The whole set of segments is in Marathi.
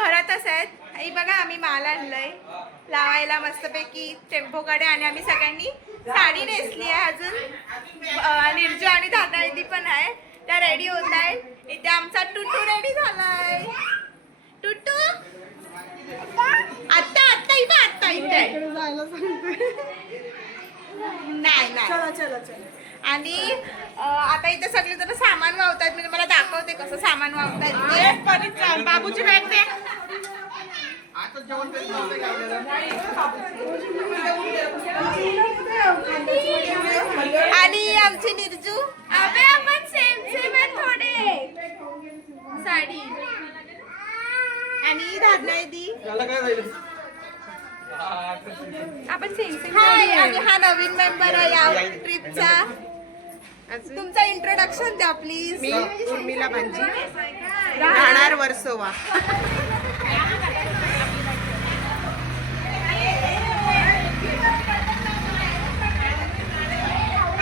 घरातच आहेत. आई बघा आम्ही माल आणलंय लावायला मस्तपैकी टेम्पोकडे आणि आम्ही सगळ्यांनी साडी नेसली आहे. अजून निर्जू आणि धानाळी पण आहे, त्या रेडी होत आहेत. इथे आमचा टुटू रेडी झालाय. टुटू आता आता इथे आता इथे नाही नाही. आणि आता इथे सगळे जण सामान वाहतात. मी तुम्हाला दाखवते कसं सामान वाहतात. बाबूची बॅग दे. आणि आमची निर्जू अबे आपण सेम सेम आहे थोडे साडी. आणि धारणा दी आपण सेम सेम. आणि हा नवीन मेंबर आहे या ट्रिपचा. तुमचा इंट्रोडक्शन द्या प्लीज. मी उर्मिला भांजी, राहणार वर्सोवा.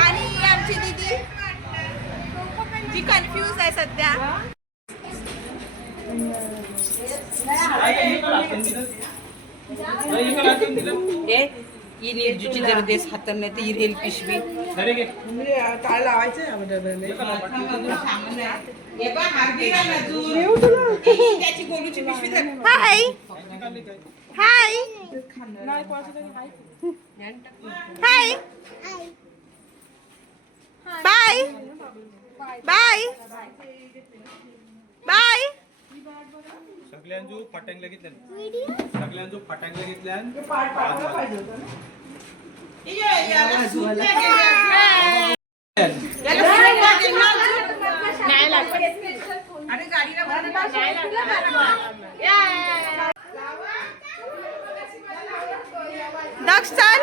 आणि आमची दीदी जी कन्फ्यूज आहे सध्या. ही निर्जूची जरा देश हातात नाही तर हिरेल पिशवी काय लावायचं. हाय हाय हाय बाय बाय बाय. सगळ्यांजो फटांग घेतल्यान सगळ्यांजो फटांग घेतल्यान दक्ष चल.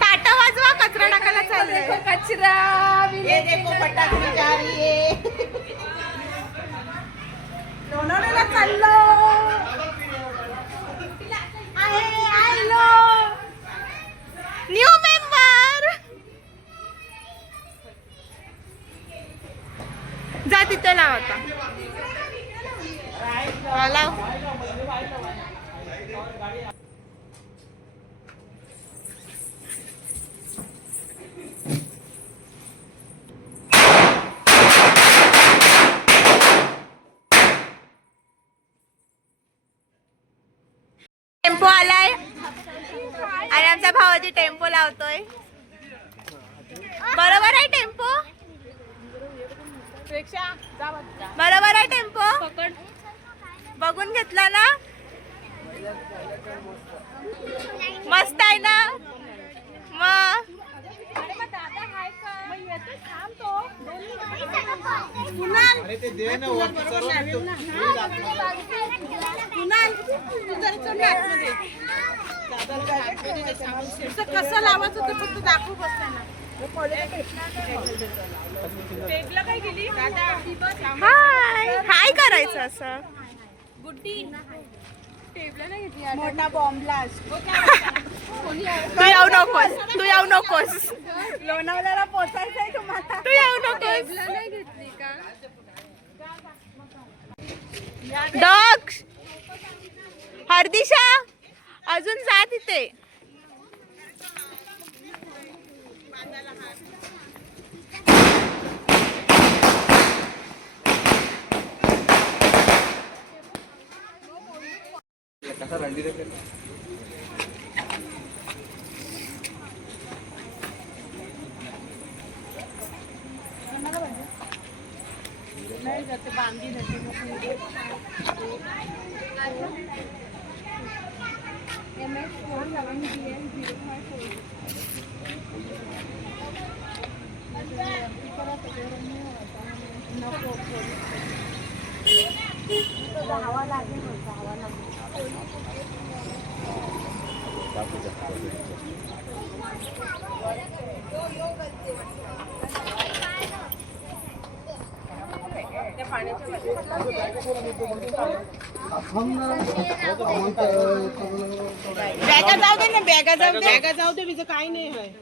टाटा वाजवा, कचरा टाकायला चाललंय. कचरा लोणावळ्याला चाललो आहे. न्यू मेंबर जा तिथे लाव. आता लाव. टेम्पो आलाय आणि आमच्या भावाची टेम्पो लावतोय. बरोबर आहे टेम्पो. बरोबर आहे टेम्पो. बघून घेतला ना. मस्त आहे ना. मग कसं लावायचं ते फक्त दाखवू बसताना. हाय हाय करायचं असं. मोठा बॉम्ब ब्लास्ट. तू येऊ नकोस, तू येऊ नकोस. लोणावळ्याला पोचायचंय तुम्हाला. तू येऊ नकोस. दक्ष हरदिशा अजून जा तिथे. बॅगा जाऊ दे ना, बॅगा जाऊ दे विजय, काही नाही आहे.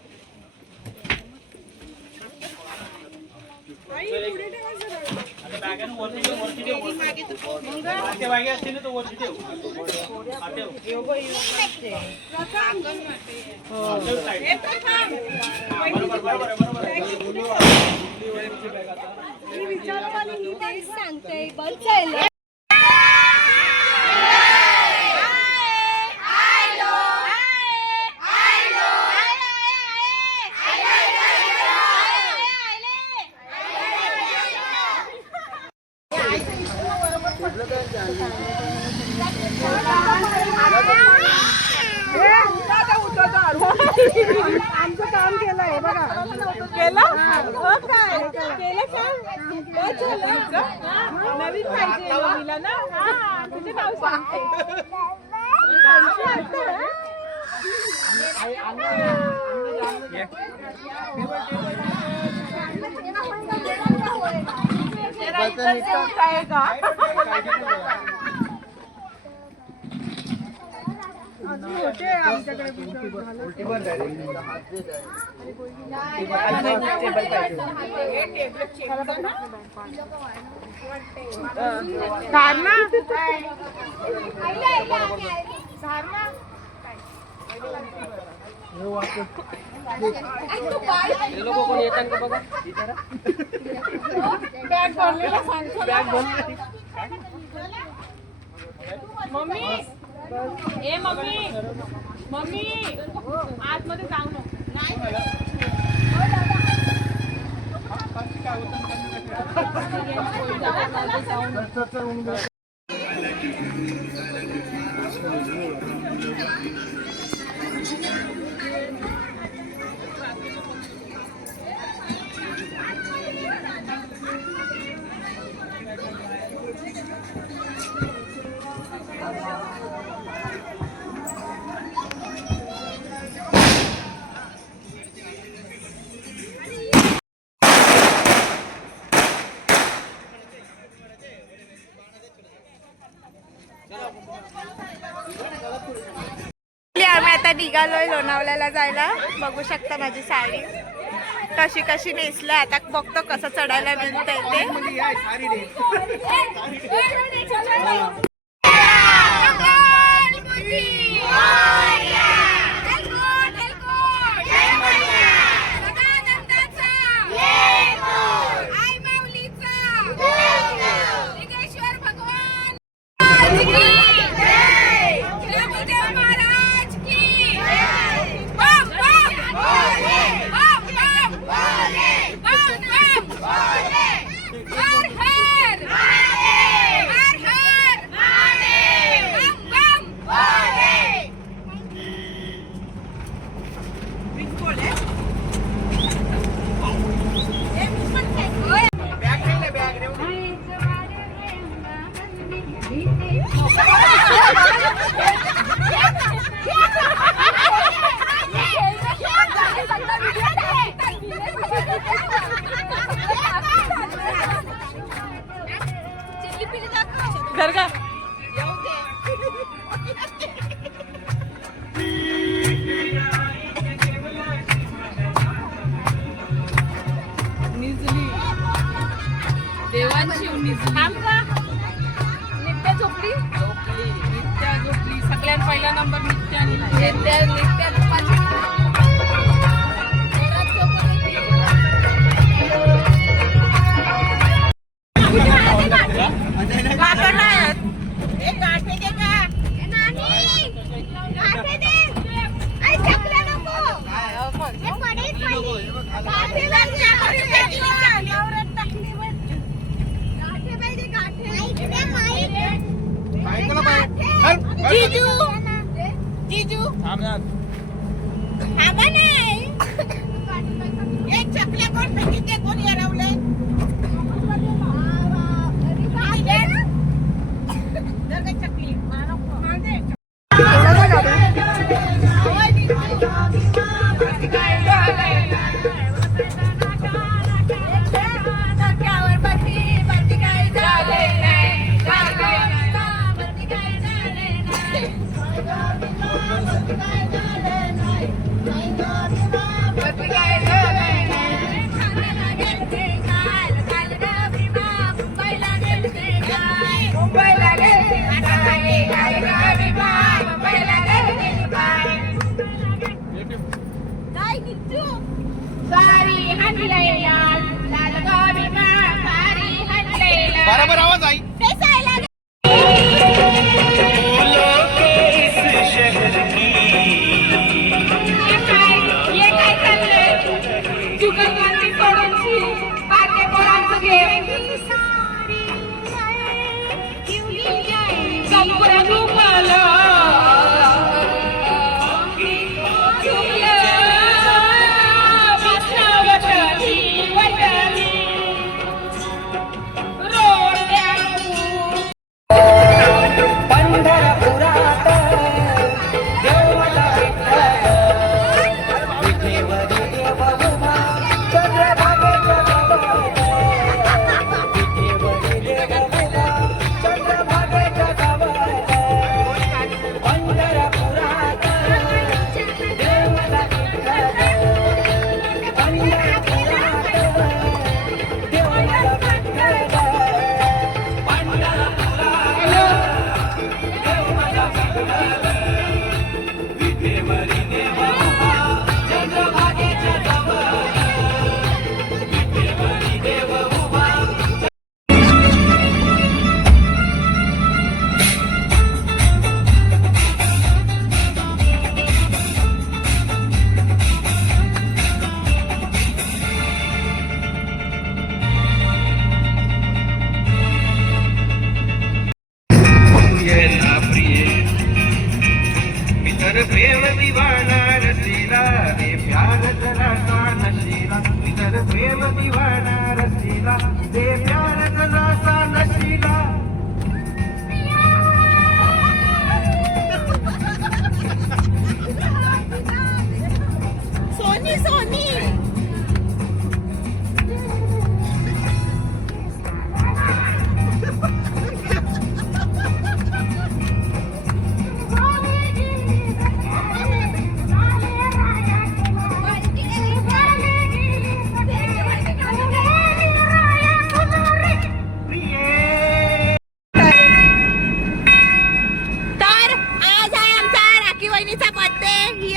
सांगते बस चालले. आमचं काम केलंय बघा. केलं काय केलं नवीन पाहिजे मुलीला ना. तुझं नाव सांगते. मम्मी ए मम्मी मम्मी आतमध्ये जाऊ नको. आम्ही आता निघालोय लोणावळ्याला जायला. बघू शकता माझी साडी कशी कशी नेसलं. आता बघतो कसं चढायला मिळतंय ते. घर का देवांची नित्या झोपली सगळ्यात पहिला नंबर नित्या जीजू जीजू थांब ना. थांबा नाही एक चकल्या कोण फेकीते कोण हरवलंय जर काही चकली बराबर आवाज आई. प्रेम दीवाना रसीला रे प्यार जरा सा नशीला इधर प्रेम दीवाना रसीला रे प्यार जरा सा नशीला. सोनी सोनी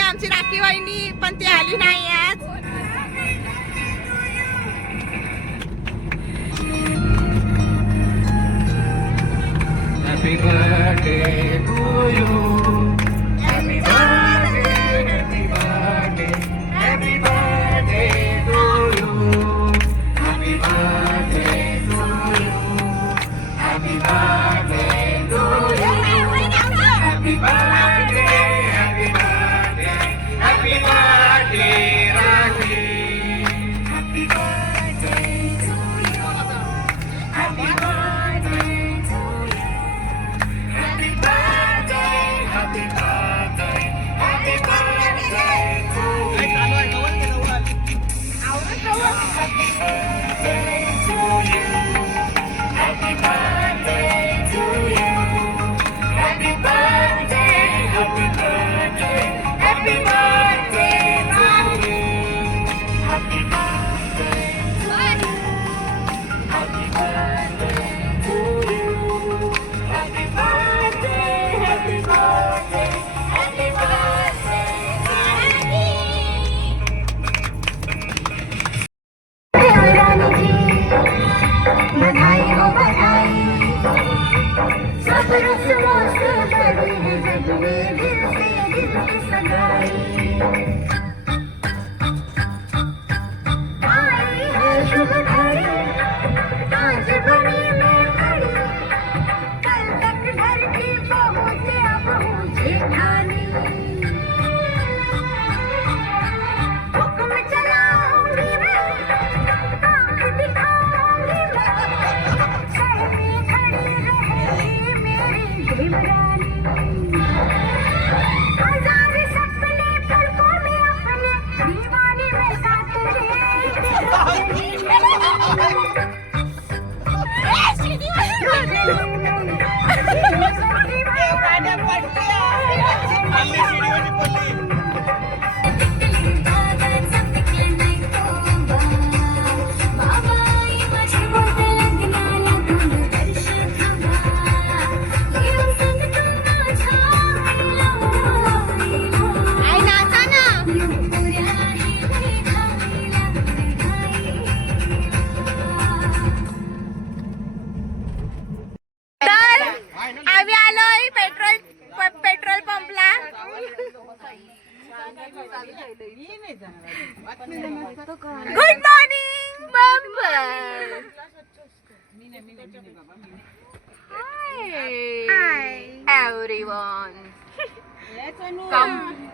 आमची राखी वहिनी पण ती आली नाही आज. Happy birthday to you. Happy birthday, happy birthday, happy birthday to you. Happy birthday to you. Happy birthday to you. Happy birthday, happy birthday, happy birthday, Raji. Happy birthday to you. Happy birthday to you. Happy birthday, happy birthday, happy birthday to you. Happy birthday to you. Happy birthday to you. Happy birthday, happy birthday, happy birthday to you. Happy birthday to you. Happy birthday to you. Happy birthday, happy birthday, happy birthday बधाई हो बधाई सब रस्मों से बड़ी है जग में दिल से दिल की सगाई आई है शुभ घड़ी आज बड़ी में खड़ी कल तक घर की बहू से अब तर आम्ही आलोय पेट्रोल पंपला. Good morning Mumbai. Everyone,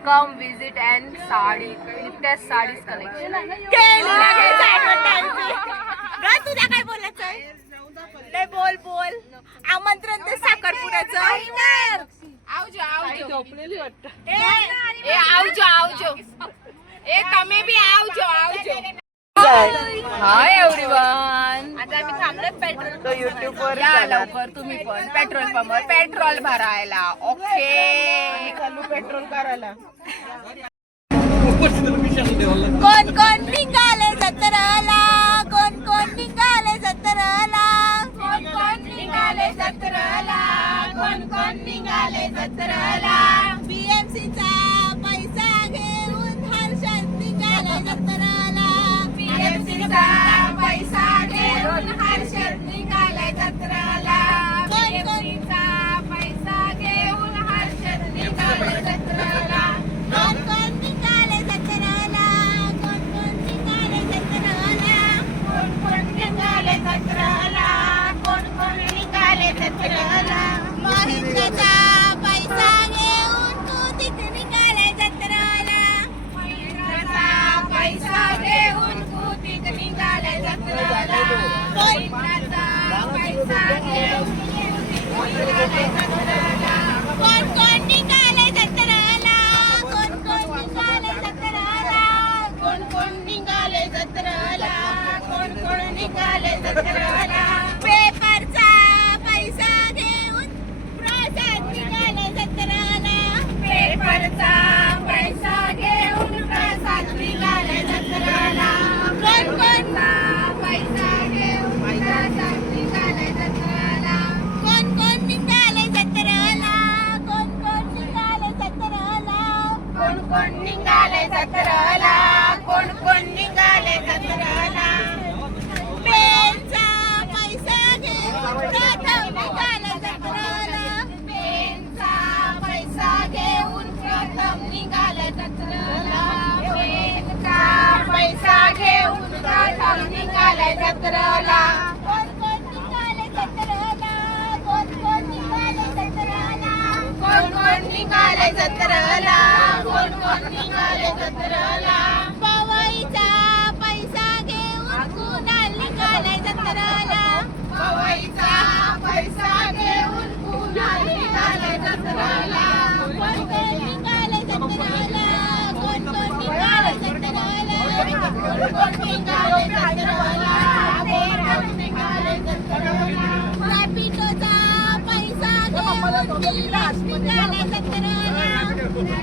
come visit and sari Nitya Sarees collection. तुला काय बोलायचंय? नाही बोल आमंत्रण ते साखरपुड्याचं. हाय एव्हरीवन, आता आम्ही थांबलोय पेट्रोल युट्यूबवर या लवकर तुम्ही पण पेट्रोल पंपवर पेट्रोल भरायला. ओके, पेट्रोल करायला. कोण निघाले जत्राला, कोण निघाले जत्राला, कोण निघाले जत्राला, कोण निघाले जत्राला. बीएमसीचा पैसा घेऊन हर्षद निघाले जत्राला, बीएमसीचा पैसा घेऊन हर्षद निघाले जत्राला, बीएमसीचा पैसा घेऊन हर्षद निघाले जत्राला. कोण निघाले जत्राला, कोण निघाले जत्राला, कोण निघाले जत्राला, कोण निघाले जत्राला. महिंद्राचा पैसा घेऊन तू तिथे निघाले जत्राला, महिंद्राचा पैसा घेऊन तू तिथे निघाले जत्राला, महिंद्राचा पैसा घेऊन तू तिथे निघाले जत्राला. कोण निघाले जत्राला, कोण निघाले जत्राला, कोण निघाले जत्राला, कोण निघाले जत्राला. पेपरचा पैसा घेऊन प्रसाद निघाले जत्राला, पेपरचा पैसा घेऊन प्रसाद निघाले जत्राला. कोणचा पैसा घेऊन प्रसाद निघाले जत्राला, कोण निघाले जत्राला, कोण निघाले जत्राला, कोण निघाले जत्राला, कोण निघाले जत्राला. पेनचा पैसा घेऊन प्रथम निघाले जत्राला, पेनचा पैसा घेऊन प्रथम निघाले जत्राला, पेनचा पैसा घेऊन प्रथम निघाले जत्राला. कोण निघाले जत्राला, कोण निघाले जत्राला, कोण निघाले जत्राला, कोण निघाले जत्राला. पवईचा पैसा घेऊन कुणाल निघाले जत्राला, पवईचा पैसा घेऊन कुणाल निघाले जत्राला. कोण निघाले जत्राला, कोण निघाले जत्राला, कोण निघाले जत्राला, कोण निघाले जत्राला. रॅपिडोचा पैसा घेऊन निलेश निघाले जत्राला,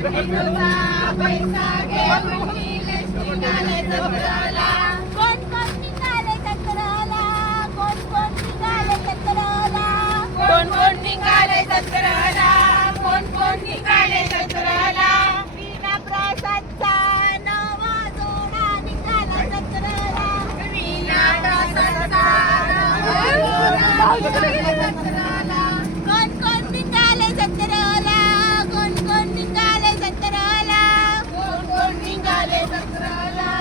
रॅपिडोचा पैसा घेऊन निलेश निघाले जत्राला. कोण निघाले जत्राला, कोण निघाले जत्राला, कोण निघाले जत्राला, कोण निघाले जत्राला. वीणा प्रसादचा नवा जोडा निघाला जत्राला, वीणा प्रसादचा नवा जोडा निघाला जत्राला. कोण निघाले जत्राला, कोण निघाले जत्राला, कोण निघाले जत्राला,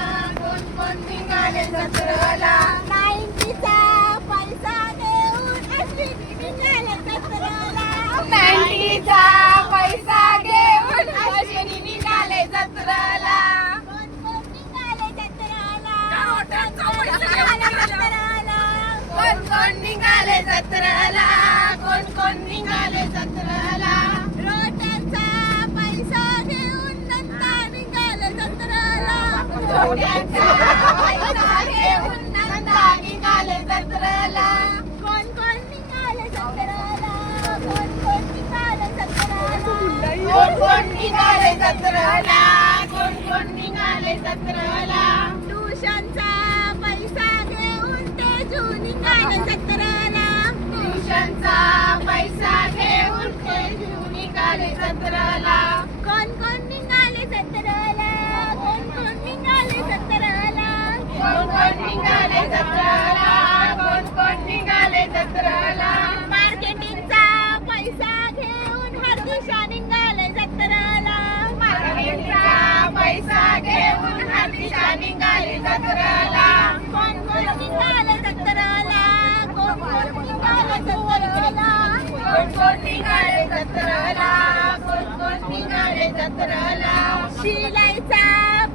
कोण निघाले जत्राला. 90चा पैसा घेऊन अश्विनी निघाले जत्राला, 90चा पैसा घेऊन अश्विनी निघाले जत्राला. कोण निघाले जत्राला, कोण निघाले जत्राला, कोण निघाले जत्राला. रोट्यांचा पैसा घेऊन नंदा निघाले जत्राला, रोट्यांचा पैसा घेऊन नंदा निघाले जत्राला. कोण निघाले जत्राला, कोण निघाले जत्राला, कोण निघाले जत्राला. जत्रेला ट्युशनचा पैसा घेऊन तेजू निघाले जत्रेला ट्युशनचा पैसा घेऊन तेजू निघाले जत्रेला कोण कोण निघाले जत्रेला कोण कोण निघाले जत्रेला कोण कोण निघाले जत्रेला कोण कोण निघाले जत्रेला मार्केटिंगचा पैसा घेऊन हरदिशा निघाले जत्रेला मार्केटिंगचा पैसा घेऊन हरदिशा निघाले जत्रेला कोण कोण निघाले जत्रेला कोण कोण निघाले जत्रेला कोण कोण निघाले जत्रेला कोण कोण निघाले जत्रेला शिलाईचा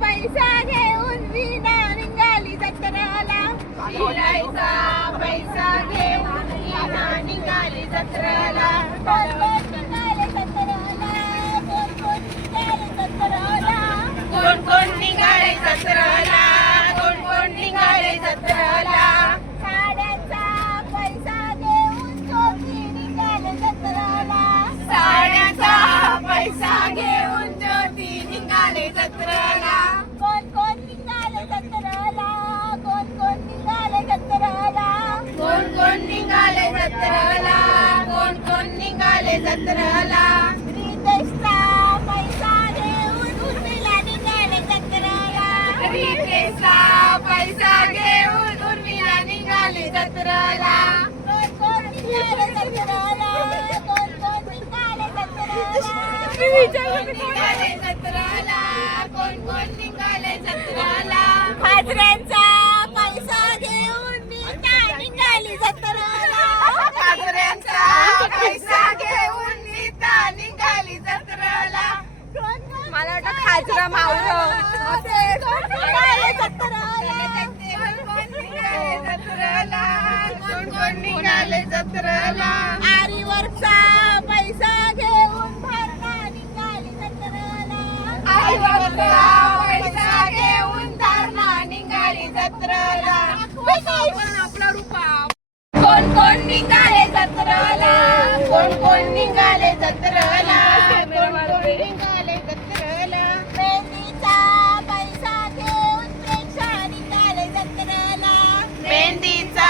पैसा घेऊन वीणा निघाली जत्रेला शिलाईचा पैसा घेऊन वीणा निघाली जत्रेला कोण कोण निघाले जत्रेला कोण कोण निघाले जत्रेला कोण कोण निघाले जत्रेला कोण कोण निघाले जत्रेला साड्याचा पैसा घेऊन ज्योती निघाले जत्रेला साड्याचा पैसा घेऊन ज्योती निघाले जत्रेला कोण कोण निघाले जत्रेला कोण कोण निघाले जत्रेला कोण कोण निघाले जत्रेला कोण कोण निघाले जत्रेला रितेशचा पैसा घेऊन उर्मिला निघाले जत्रेला रितेशचा पैसा घेऊन उर्मिला निघाले जत्रेला कोण कोण निघाले जत्रेला कोण कोण निघाले जत्रेला निघाले जत्रेला कोण कोण निघाले जत्रेला खाजऱ्यांचा पैसा घेऊन नीता निघाली जत्रेला खाजऱ्यांचा पैसा घेऊन नीता निघाली जत्रेला मला वाटतं खाजरा मावळं निघाले जत्रेला कोण कोण निघाले जत्रेला आरीवरचा पैसा घेऊन धारणा निघाली जत्रेला आरीवरचा पैसा घेऊन धारणा निघाली जत्रेला आपला रूपा कोण कोण निघाले जत्रेला कोण कोण निघाले जत्रेला कोण कोण निघाले जत्रेला मेहंदीचा पैसा घेऊन प्रेक्षा निघाले जत्रेला मेहंदीचा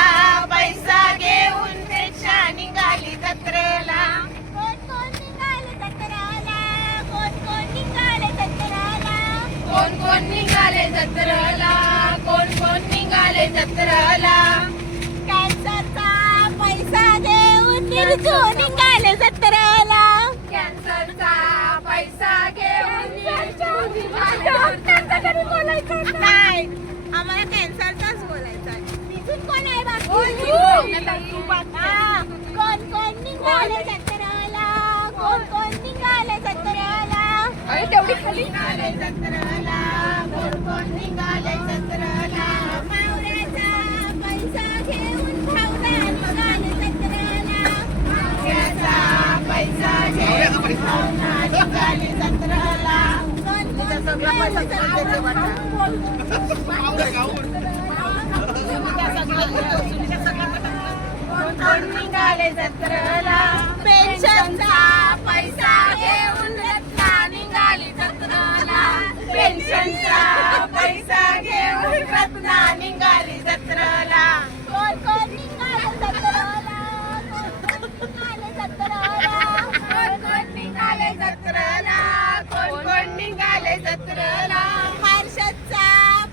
पैसा घेऊन प्रेक्षा निघाली जत्रेला कोण कोण निघाले जत्रेला कोण कोण निघाले जत्रेला कोण कोण निघाले जत्रेला कोण कोण निघाले जत्रेला कॅन्सरचा पैसा घेऊन निर्जू निघाले जत्रेला कॅन्सरचा पैसा घेऊन निर्जू निघाले बोलायचं नाही आम्हाला कॅन्सरचाच बोलायचं आहे तिथून कोण आहे बाकी कोण कोण निघाले जत्रेला कोण कोण निघाले जत्रेला तेवढी खाली निघाले जत्रेला कोण कोण निघाले जत्रेला मावळ्याचा पैसा घेऊन भावना निघाले जत्रेला मावळ्याचा पैसा घेऊन भावना निघाले जत्रेला कोण कोण निघाले जत्रेला कोण कोण निघाले जत्रेला पेन्शनचा पैसा घेऊन रत्ना निघाली जत्रेला पेन्शनचा पैसा घेऊन रत्ना निघाली जत्रेला कोण कोण निघाले जत्रेला कोण कोण निघाले जत्रेला कोण कोण निघाले जत्रेला हर्षदचा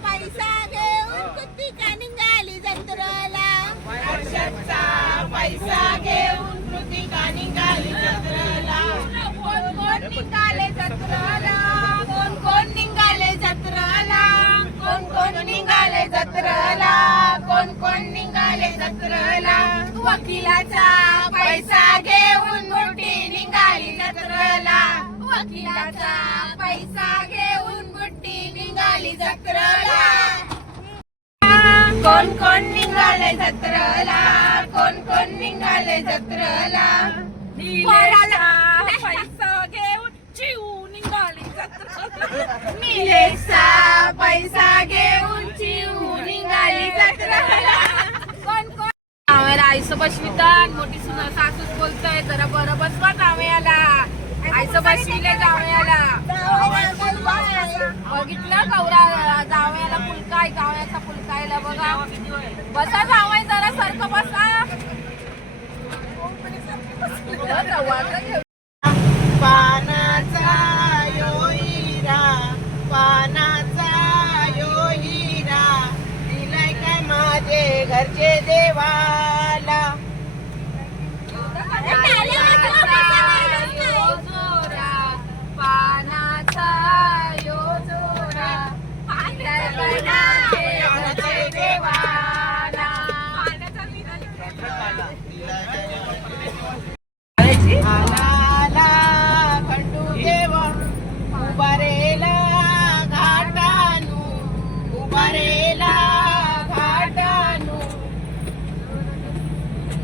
पैसा घेऊन कृतिका निघाली जत्रेला हर्षदचा पैसा घेऊन कृतिका निघाली जत्रेला कोण कोण निघाले जत्रेला कोण कोण निघाले जत्रेला कोण कोण निघाले जत्रेला कोण कोण निघाले जत्रेला वकिलाचा पैसा घेऊन मोठी निघाली जत्रेला वकिलाचा पैसा घेऊन मोठी निघाली जत्रेला कोण कोण निघाले जत्रेला कोण कोण निघाले जत्रेला पैसा घेऊन चिव निघाली जत्रेला निलेशचा पैसा घेऊन चिव निघाली जत्रेला कोण कोण आम्हाला आईसोबत बसवितात मोठी सुना सासूच बोलतोय जरा बरं बसवा आम्हाला आईचं बसविले जावयाला बघितलं कवरा जावयाला फुलकाय जावयाचा फुलकायला बघा बसा जावय जरा सारखं बसा पानाचा यो हिरा पानाचा यो हिरा दिलाय काय माझे घरचे देवाला पानाचा यो जोरा घरचे देवाला आला खंडू देव उभारेला घाटानू उभारेला घाटानू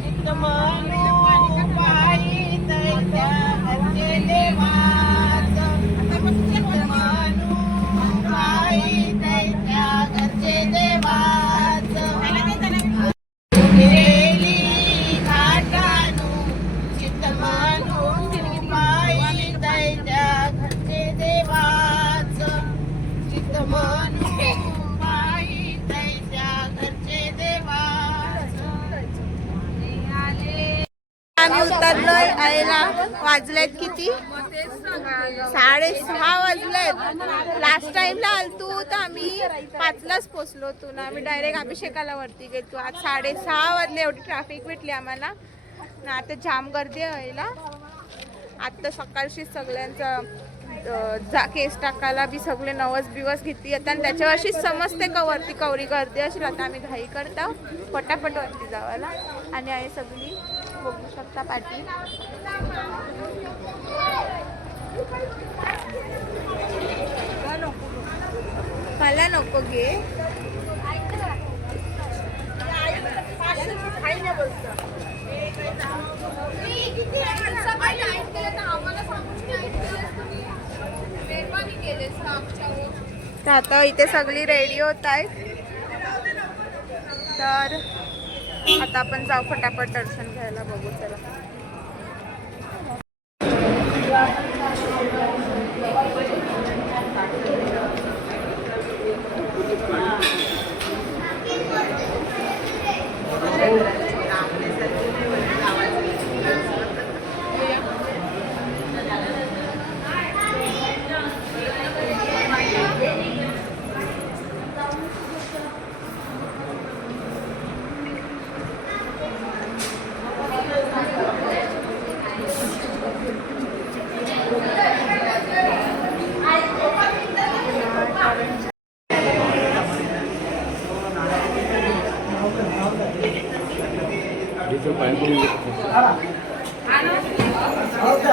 चित्तमनू पायी तैत्या घरचे देवाचं चित्तमनू पायी तैत्या घरचे देवाचं उभारेली घाटानू चित्तमनू पायी तैत्या घरचे देवाचं चित्तमनू पायी तैत्या घरचे देवाचं आम्ही उतरलोय आईला वाजलेत किती 6:30 वाजलेत लास्ट टाइमला आलतो तर आम्ही 5लाच पोचलो होतो ना आम्ही डायरेक्ट अभिषेकाला वरती गेलो आज 6:30 वाजले एवढी ट्रॅफिक भेटली आम्हाला ना आता जाम गर्दी आहे आईला आता सकाळशी सगळ्यांचा केस टाकायला बी सगळे नवस बिवस घेतली आता आणि त्याच्यावर अशीच समजते का वरती कवरी गर्दी असेल आता आम्ही घाई करतो पटापट वरती जावायला आणि आई सगळी बघू शकता पाठी मला नको घे तर आता इथे सगळी रेडी होत आहेत तर आता आपण जाऊ फटाफट दर्शन घ्यायला बघू चला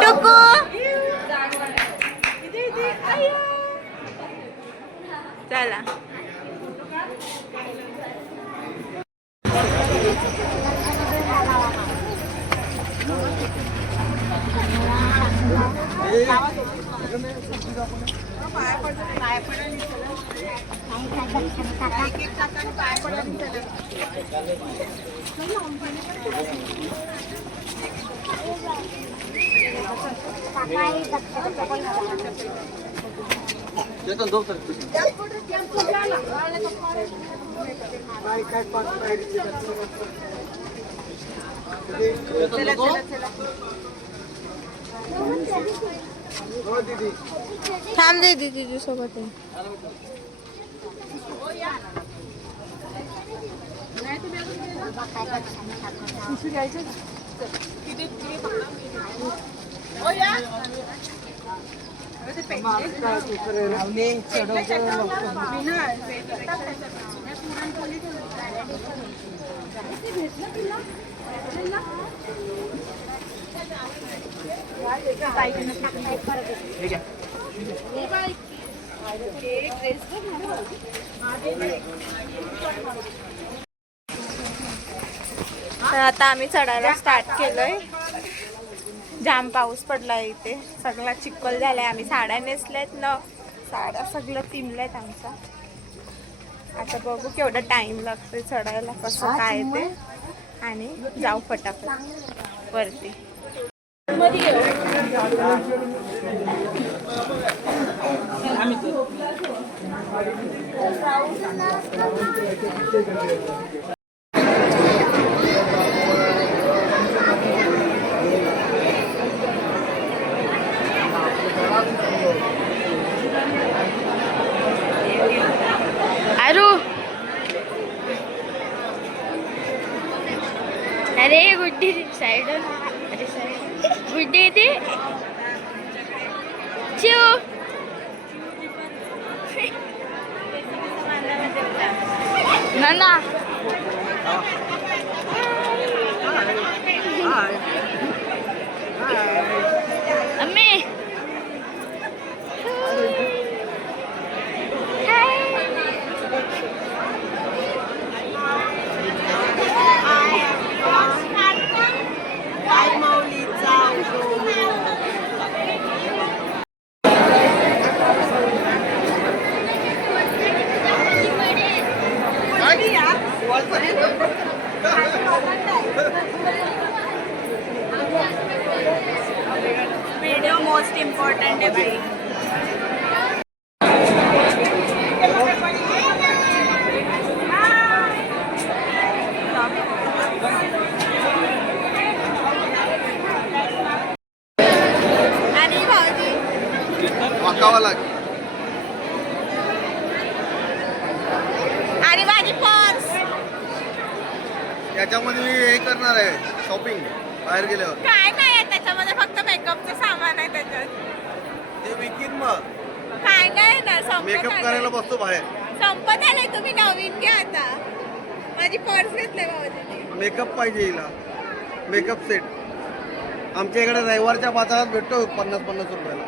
टुकू चला थांब दे दीदी सोबत तर आता आम्ही चढायला स्टार्ट केलंय जाम पाऊस पडलाय इथे सगळा चिखल झालाय आम्ही साड्या नेसल्यात ना साड्या सगळं तिमल्यात आमचा आता बघू केवढा टाइम लागतोय चढायला कसं काय ते आणि जाऊ फटाफट वरती आम्ही तो आरू अरे गुड्डी साइड अरे साइड गुड्डी येते चिव ना ना अम्मी व्हिडिओ मोस्ट इम्पॉर्टंट आहे बाई. आणि भाऊजी वाकावा लागेल. आणि माझी पर्स याच्यामध्ये मी हे करणार आहे शॉपिंग बाहेर गेल्यावर. काय नाही आहे त्याच्यामध्ये, फक्त मेकअपचं सामान आहे त्याच्यात. ते विकीन मग काय नाही ना, संपत मेकअप आलंय. करायला बसतो बाहेर. संपत आलंय, तुम्ही नवीन घ्या आता. माझी पर्स घेतली भाऊजीने. मेकअप पाहिजे हिला, मेकअप सेट. आमच्या इकडे रविवारच्या बाजारात भेटतो 50-50 रुपयाला.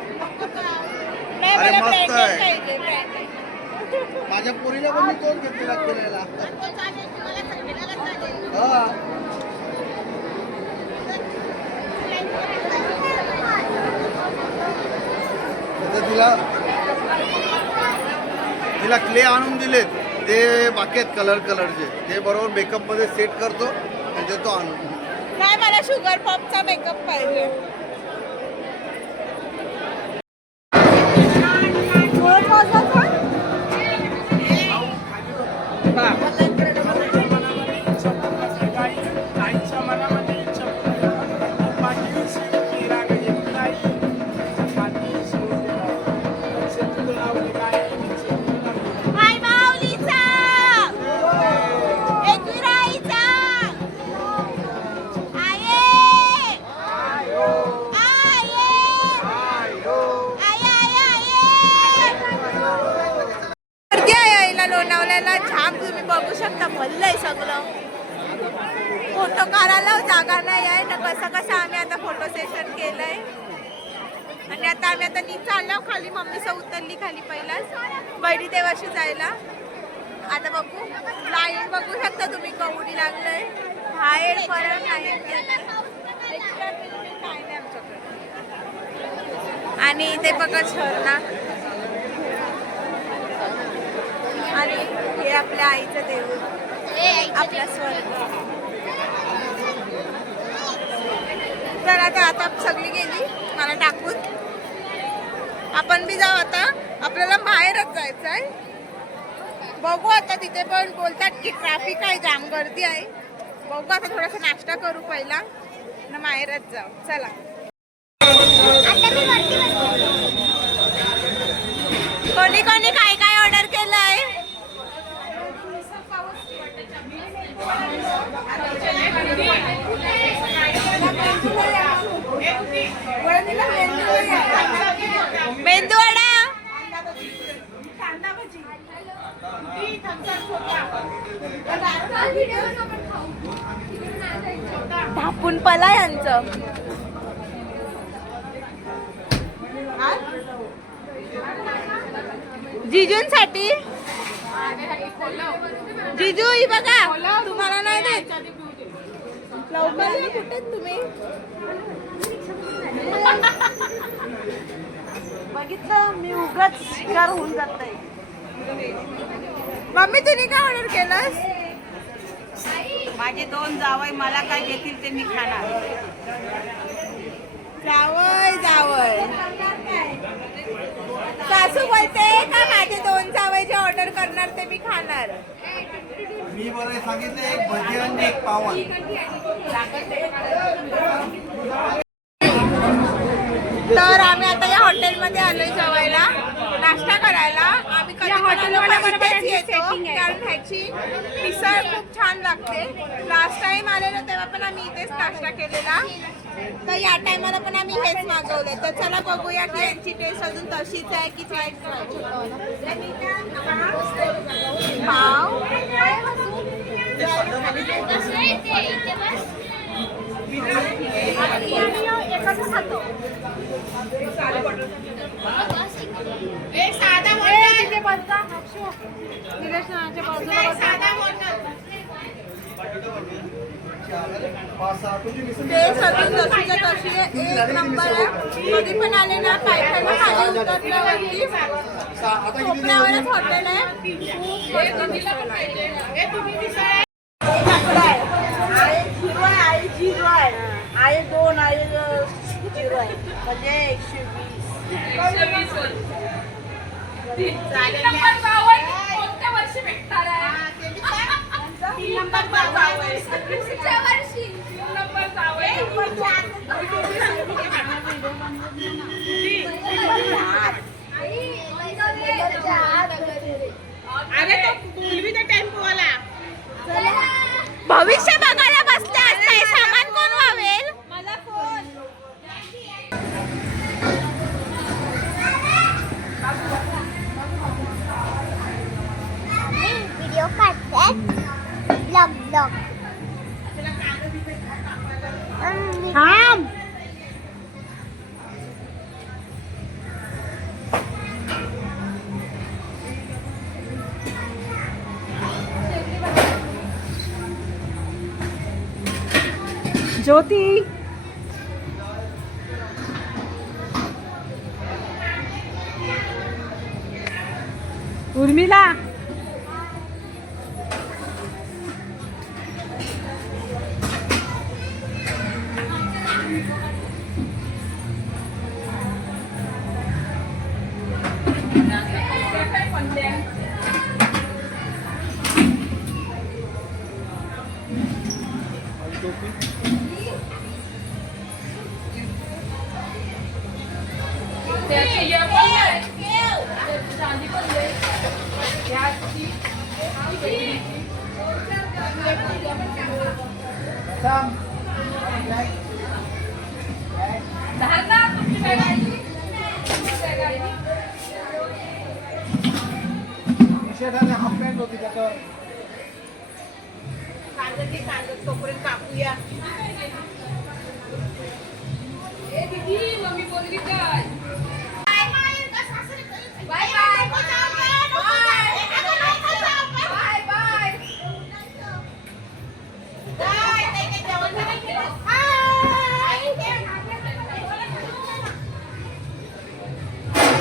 नाही, अरे मला मस्त branded आहे. पाहिजे, branded. माझ्या पोरीला पण मी तोच घेतलेला केलेला. हा आता तिला क्ले आणून दिलेत, ते बाकी आहेत कलरचे. ते बरोबर मेकअप मध्ये सेट करतो आणि देतो आणून. नाही, मला शुगर पॉपचा मेकअप पाहिजे. हाय माऊलीचा, एकविराईचा, आये, आये, गर्दी आहे यायला लोणावळ्याला जाम. तुम्ही बघू शकता, भरलंय सगळं. फोटो काढायला जागा नाही आहे ना. कसं आम्ही आता फोटो सेशन केलंय. आणि आता आम्ही आता चाललो खाली. मम्मीचं उतरली खाली पहिलाच बैरी देवाशी जायला. आता बघू, लाईन बघू शकता तुम्ही, कवडी लागलंय बाहेर. परत नाही आमच्याकडे. आणि ते बघा झरणा. आणि हे आपल्या आईचं देऊळ, आपला स्वर्ग. तर आता सगळी गेली मला टाकून. आपण बी जाऊ आता. आपल्याला बाहेरच जायचं आहे. बघू आता, तिथे पण बोलतात की ट्रॅफिक आहे, जाम गर्दी आहे. बघू आता, थोडासा नाश्ता करू पहिला ना, बाहेरच जाऊ. चला. कोणी कोणी काय काय ऑर्डर केलंय? मेंदू वडा, धापून पला यांचं. जिजूंसाठी जिजू ही बघा, तुम्हाला नाही देत. लवकर या, कुठे आहेत तुम्ही? बघितलं, मी उगाच शिकार होऊन जात आहे. मम्मी तुम्ही काय ऑर्डर केलंस? माझे 2 जावई मला काय देतील ते मी खाणार. जावय जावय आयशू बोलते का माझे 2 जावई जे ऑर्डर करणार ते मी खाणार. मी बरं सांगितलं एक भजी आणि एक पावन. तर आम्ही आता या हॉटेलमध्ये आलोय जेवायला, नाश्ता करायला. आम्ही कधी इथेच येतो कारण ह्याची मिसळ खूप छान लागते. लास्ट टाइम आलेलो तेव्हा पण आम्ही इथेच नाश्ता केलेला, तर या टायमाला पण आम्ही हेच मागवले. तर चला बघूया की यांची टेस्ट अजून तशीच आहे की चेंज पाव. टेस्ट अजून तशीच्या तशी आहे, एक नंबर आहे. कधी पण आले ना पायथ्याला खाली उतरल्यावरती कोपऱ्यावरच हॉटेल आहे. खूप आहे 0 आहे, आहे 2 आहे 0 आहे म्हणजे 120. कोणत्या वर्षी भेटणार आहे? 3 नंबर पाव आहे. दुसऱ्या वर्षी 3 नंबर जावं. अरे तो बोलवी तर टेम्पो वाला. भविष्य बघायला बसले असताय, सामान कोण वावेल? मला फोन. व्हिडिओ काढते ब्लॉग थांब. ज्योती उर्मिला निषेधाने हाफ पॅन्ट होती त्याच्यावर. कांदा तोपर्यंत कापूया.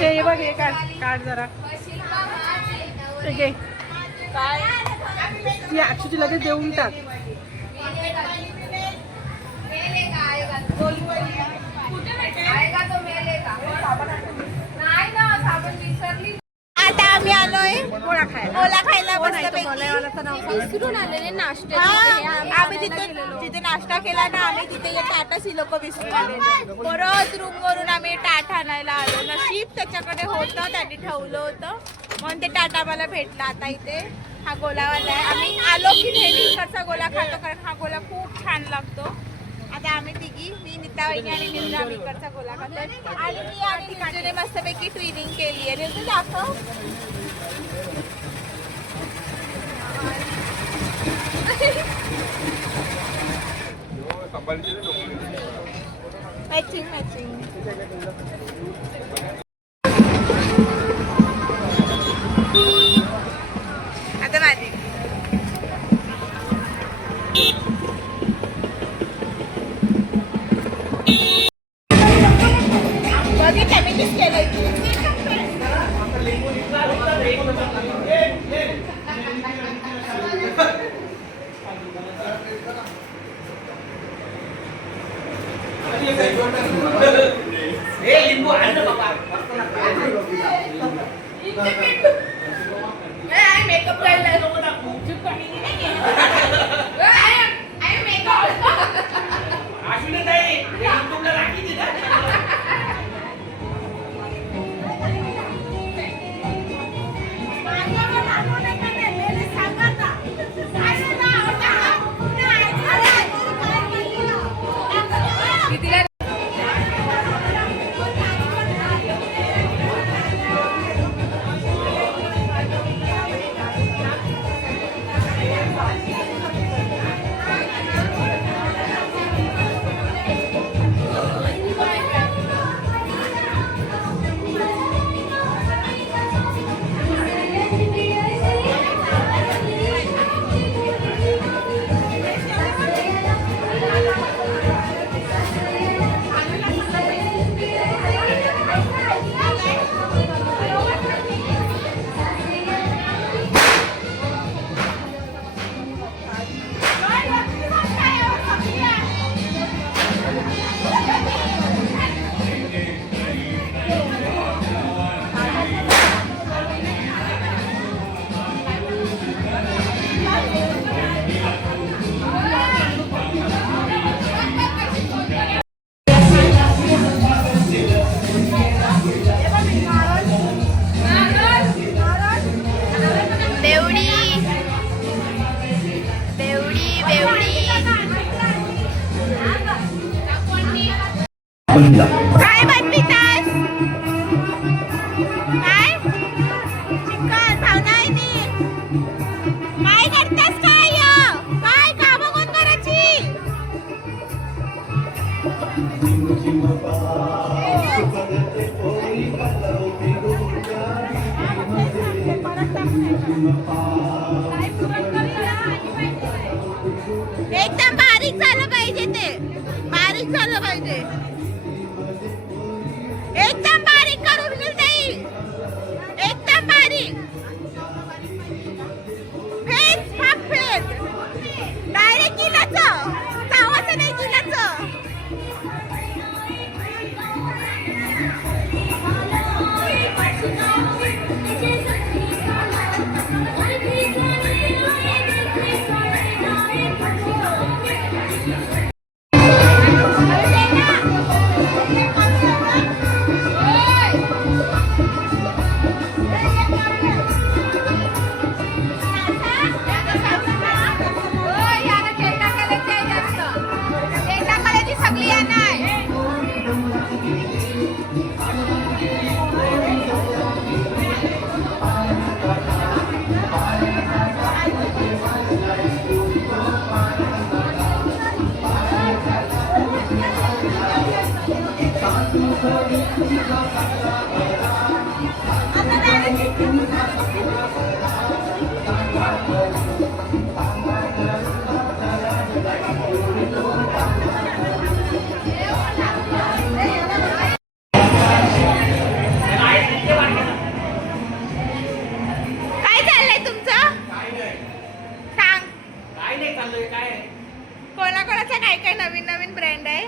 हे बघ हे काढ जरा. ठीक आहे ती अक्षुची लगेच देऊन टाक. आता आम्ही आलोय गोळा खायला विसरून आलेले नाश्ते. आम्ही जिथे नाश्ता केला ना, आम्ही तिथे टाटा सिलोको विसरून आलेलो. परत रूम वरून आम्ही टाटा आणायला आलो. नशीब त्याच्याकडे होतं, त्यांनी ठेवलं होतं म्हणून ते टाटा मला भेटला. आता इथे हा गोलावाला आहे. आम्ही आलो की नेहमी इकडचा गोला खातो कारण हा गोला खूप छान लागतो. आता आम्ही तिघी, मी नीता वहिनी आणि निर्जा, आम्ही इकडचा गोला खातोय. आणि मी आणि निर्जूने मस्तपैकी ट्विनिंग केली आहे. निर्जू दाखव. मॅचिंग आता माझी बघितलं मी मिस केलं. लिंबू आण बाबा. मेकअप करायला काय बनवितास? काय? चिकन भावना आहे नी. काय करतास काय य? काय कामं कोण करायची? एकदम बारीक झालं पाहिजे ते. बारीक झालं पाहिजे. एकदम बारीक करून घेऊ ताई. एकदम बारीक. फेस फक्त फेस. डायरेक्ट किलाचं. चावाचं नाही किलाचं. कोणाकोणाचा काय काय नवीन नवीन ब्रँड आहे?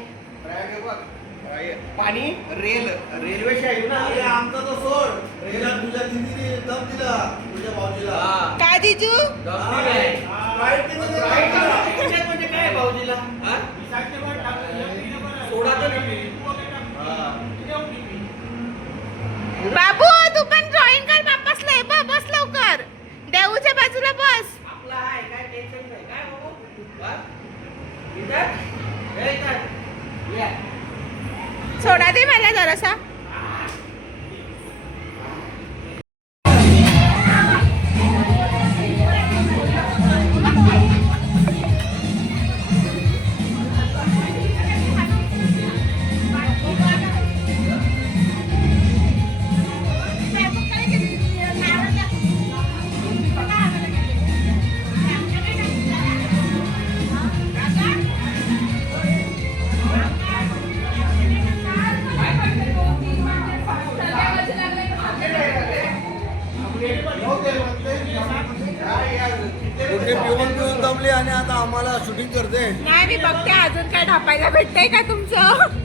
पाणी रेल्वे अरे आमचा तो सोड रेला तुझ्या दिदीने दम दिला तुझ्या भाऊजीला. काय जीजू? म्हणजे काय भाऊजीला सोडा तर बाबू तू पण जॉईन कर. बाप्पास लय बस लवकर. देऊच्या बाजूला बस. आपला आहे काय टेन्शन नाही काय बाबू. इधर सोडा दे मला जरासा. पिऊन दमले आणि आता आम्हाला शूटिंग करते. नाही मी बघते अजून काय ढापायला भेटतंय का तुमचं.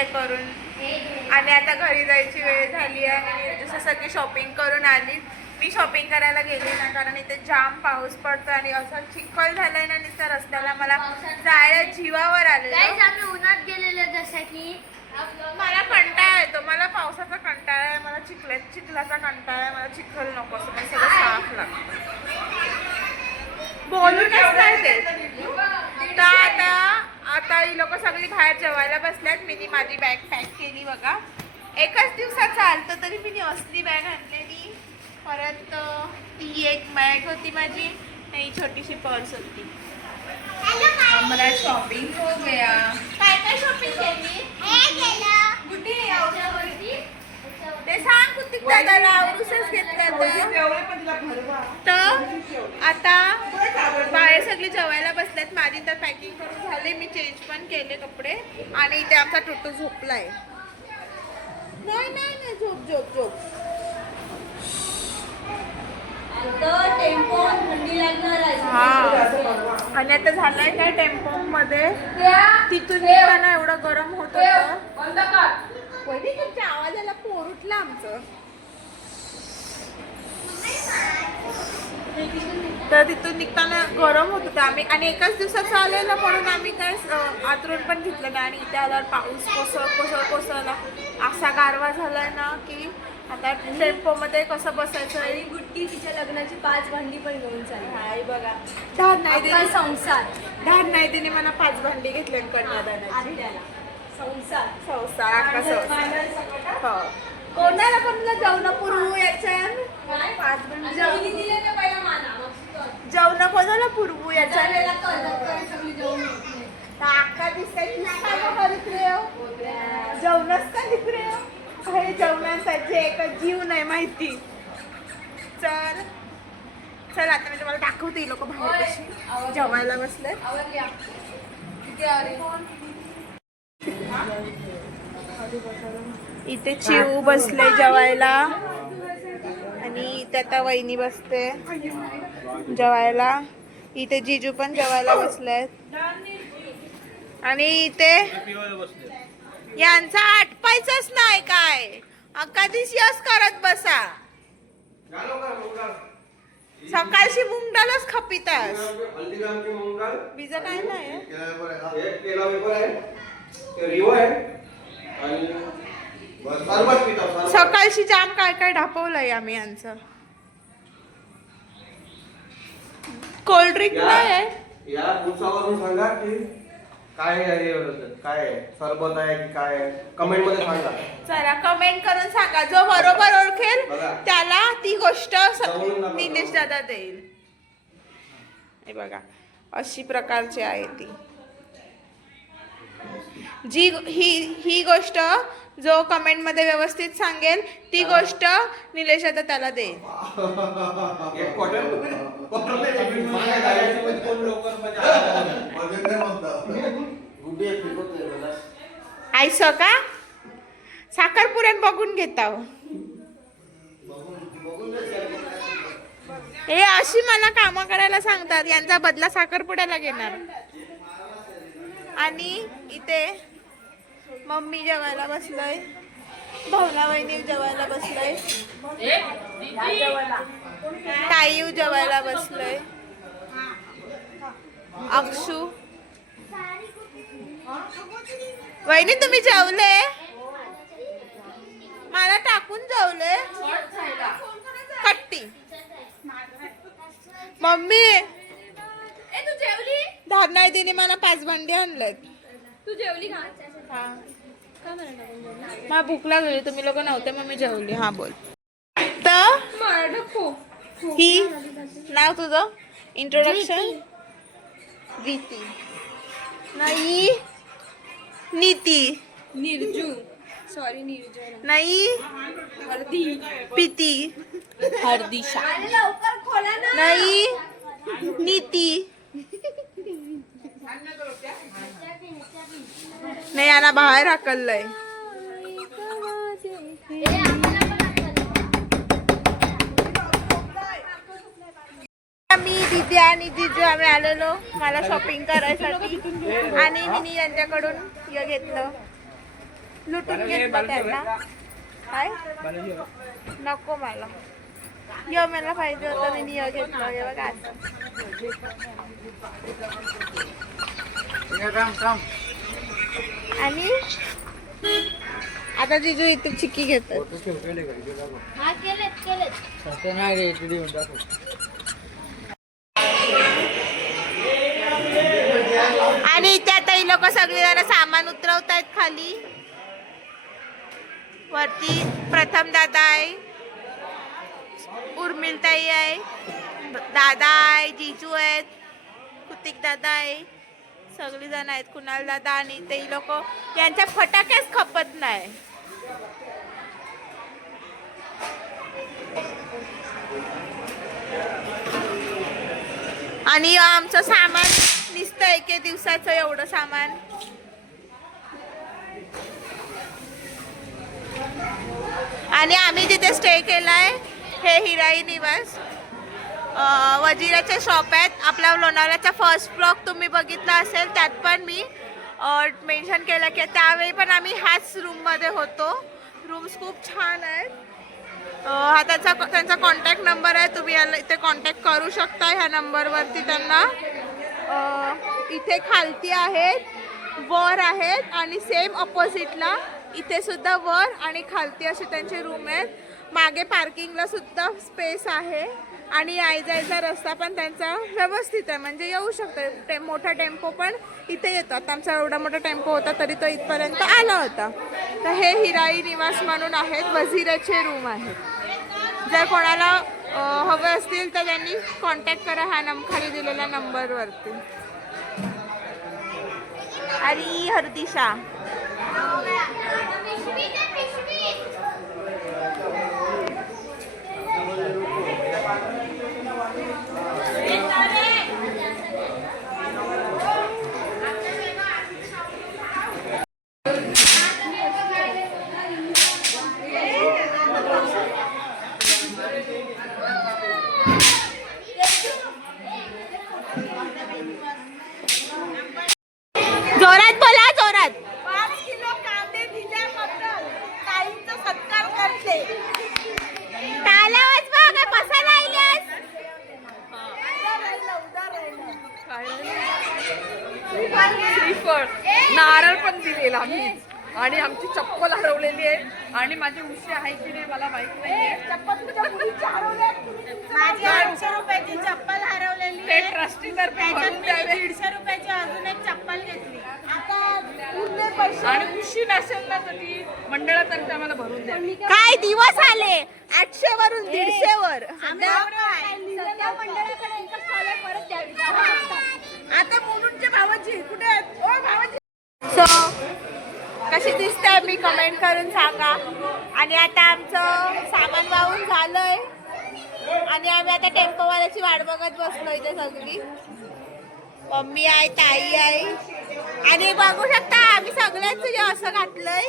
आहे करून आणि आता घरी जायची वेळ झाली आहे. जसं सगळी शॉपिंग करून आली. मी शॉपिंग करायला गेली ना कारण इथे जाम पाऊस पडतो आणि असं चिखल झालंय ना नुसतं रस्त्याला. मला जायला जीवावर आलेलं. आम्ही उन्हात गेलेलो जसं की मला कंटाळा येतो. मला पावसाचा कंटाळा आहे. मला चिखलाचा कंटाळा आहे. मला चिखल नको असं मला सगळं साफ लागतं. बोलूनच नाही ते. तर आता ही लोक सगळी बाहेर जेवायला बसल्यात. मी माझी बॅग पॅक केली बघा. एकच दिवसात चालतं तरी मी असली बॅग आणलेली. परत ती एक बॅग होती माझी आणि छोटीशी पर्स होती. मला शॉपिंग हो गया. काय काय शॉपिंग केली? कुठे ते सांग कुठे दादाला आवरूसच घेतलं तर आता बाहेर सगळी जेवायला बसल्यात. माझी तर पॅकिंग करून झाले. मी चेंज पण केले कपडे आणि इथे आमचा टुटू झोपलाय. नाही नाही नाही झोप झोप झोप. टेम्पो थंडी लागणार आहे. हा आणि आता झालंय काय टेम्पो मध्ये तिथून निघताना एवढं गरम होत होतं. वैदी तुमच्या आवाजाला पोर उठलं आमचं. तर तिथून निघताना गरम होत होतं आम्ही आणि एकाच दिवसाचं आलेलं म्हणून आम्ही काय आतरून पण घेतलं नाही. आणि इथे आल्यावर पाऊस कोसळला असा गारवा झालाय ना की आता टेम्पो मध्ये कसं बसायचं. आणि गुड्डी तिच्या लग्नाची 5 भांडी पण घेऊन चालली. हाय बघा. धाड नाही दिली संसार धाड नाही दिली मला 5 भांडी घेतले कन्यादानाची. संसार अख्खा संसार. हो कोणाला पण जेवण पुरवू याच्या 5 भांडी जेवणी दिले तर पहिला माना. जेवण कोणाला पुरवू याच्या अख्खा दिसतंय. जेवणच का दिसरे हे जेवणासाठी एक जीव नाही माहिती. चल चल आता मी तुम्हाला दाखवते. लोक बाहेर कशी जेवायला बसले. इथे चिऊ बसले जेवायला आणि इथे आता वहिनी बसते जेवायला. इथे जिजू पण जेवायला बसलेत आणि इथे यांचा आटपायचंच नाही काय. कधीच यस करत बसा. सकाळची मुंग डालच खपितास. बीज काय नाही सकाळची जाम काय काय ढापवलंय आम्ही यांचं. कोल्ड ड्रिंक नाही या पुढचावरून सांगा की काय आहे, काय सरबत आहे की काय कमेंट मध्ये सांगा. चला कमेंट करून सांगा. जो बरोबर ओळखेल बघा. त्याला ती गोष्ट जवळून दाखवा. निलेश दादा देईल. हे बघा अशी प्रकारची आहे ती जी ही गोष्ट जो कमेंट मध्ये व्यवस्थित सांगेल ती गोष्ट निलेश दादा त्याला देईल. एक क्वार्टर आयसं का साखरपुऱ्यात बघून घेता. हे अशी मला कामं करायला सांगतात. यांचा बदला साखरपुड्याला घेणार. आणि इथे मम्मी जेवायला बसलोय. भावना वहिनी जेवायला बसलोय. ताईव जेवायला बसलोय. अक्षू वहिनी तुम्ही जेवले. मला टाकून जेवले कट्टी. मम्मी तू जेवली? धार नाही तिने मला 5 भांडी आणलेत. तू जेवली का? हा का बरं टाकून जेवली? मला भूक लागली. तुम्ही लोक नव्हते मग मी जेवली. हा बोल. तर ही नाव तुझं इंट्रोडक्शन. रीती नाही नीती निर्जू सॉरी निर्जू नाही हळदी प्रीती हरदिशा लवकर खोला ना. नाही नीती नाही यांना बाहेर हाकललंय. मी दीदी आणि जिजू आम्ही आलेलो मला शॉपिंग करायसाठी आणि मी यांच्याकडून हे घेतलं लुटून घेतलं त्यांना. काय नको मला, य मला पाहिजे होतं मी य घेतलं. हे बघा असं. आणि आता जिजू इथून चिक्की घेतात. आणि इथे आता ही लोक सगळे जरा सामान उतरवत आहेत खाली. वरती प्रथम दादा आहे, उर्मिलताई आहे, दादा आहे, जिजू आहेत, कुतिक दादा आहे, सगळी जण आहेत, कुणाल दादा. आणि ते लोक यांच्या फटाक्याच खपत नाही. आणि आमचं सामान नुसतं एके दिवसाचं एवढं सामान. आणि आम्ही जिथे स्टे केलाय हे हिराई निवास, वजिराचे शॉप आहेत. आपला लोणावळ्याचा फर्स्ट ब्लॉग तुम्ही बघितला असेल, त्यात पण मी मेन्शन केलं की त्यावेळी पण आम्ही ह्याच रूममध्ये होतो. रूम्स खूप छान आहेत. हा त्यांचा कॉन्टॅक्ट नंबर आहे, तुम्ही याला इथे कॉन्टॅक्ट करू शकता ह्या नंबरवरती त्यांना. इथे खालती आहेत, वर आहेत आणि सेम ऑपोजिटला इथे सुद्धा वर आणि खालती असे त्यांचे रूम आहेत. मागे पार्किंगला सुद्धा स्पेस आहे आणि यायचा रस्ता पण त्यांचा व्यवस्थित आहे, म्हणजे येऊ शकतो. मोठा टेम्पो पण इथे येतो. आता आमचा एवढा मोठा टेम्पो होता तरी तो इथपर्यंत आला होता. तर हे हिराई निवास म्हणून आहेत, वजिराचे रूम आहेत. जर कोणाला हवे असतील तर त्यांनी कॉन्टॅक्ट करा ह्या खाली दिलेल्या नंबरवरती. आणि हरदिशा जोरात बोला, जोरात. 5 किलो कांदे दिल्याबद्दल ताईंचा सत्कार करते. टाळ्या वाजवा, काय बसायला आल्यास? श्रीफळ, नारळ पण दिलेला मी. आणि आमची चप्पल हरवलेली आहे आणि माझी उशी आहे की नाही मला माहित नाहीये. माझी 800 रुपयाची चप्पल हरवलेली ते आहे. ट्रस्टी तर्फे त्याच्यात भरून मी द्यावे. 150 रुपयाची अजून एक चप्पल घेतली. आता उरले पैसे. आणि उशी नसेल ना तर ती मंडळातर्फे आम्हाला भरून द्यावी. काय दिवस आले 800 वरून 150 वर. आता मुलुंडच्या भावाची कुठे आहेत? ओ भावाची. सो कशी दिसते मी कमेंट करून सांगा. आणि आता आमचं सामान वाहून झालंय आणि आम्ही आता टेम्पोवाल्याची वाट बघत बसलो इथे. सगळी मम्मी आहे, ताई आहे आणि बघू शकता आम्ही सगळ्यांच असं घातलंय.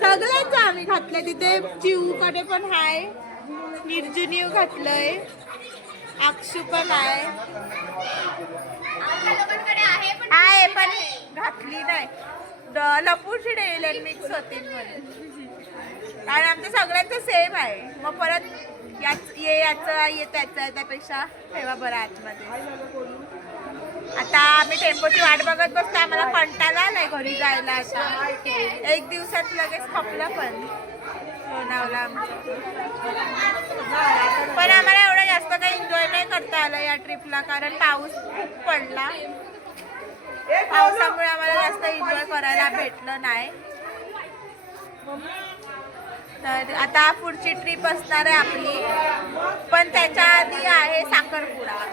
सगळ्यांच आम्ही घातलंय. तिथे चिवकडे पण आहे, निर्जुनीव घातलंय, अक्षू पण आहे पण घातली नाही. लपूरची डेली मिक्स होतील म्हणून, कारण आमचं सगळ्यांचं सेम आहे. मग परत याचं त्यापेक्षा ठेवा बरं आतमध्ये. आता आम्ही टेम्पोची वाट बघत बसतो. आम्हाला कंटाळा नाही घरी जायला. आता 1 दिवसात लगेच खपलं पण लोणावळा आमचं. पण आम्हाला एवढं जास्त काही एन्जॉय नाही करता आलं या ट्रिपला, कारण पाऊस खूप पडला. पावसामुळे आम्हाला जास्त एन्जॉय करायला भेटलं नाही. तर आता पुढची ट्रिप असणार आहे आपली, पण त्याच्या आधी आहे साखरपुडा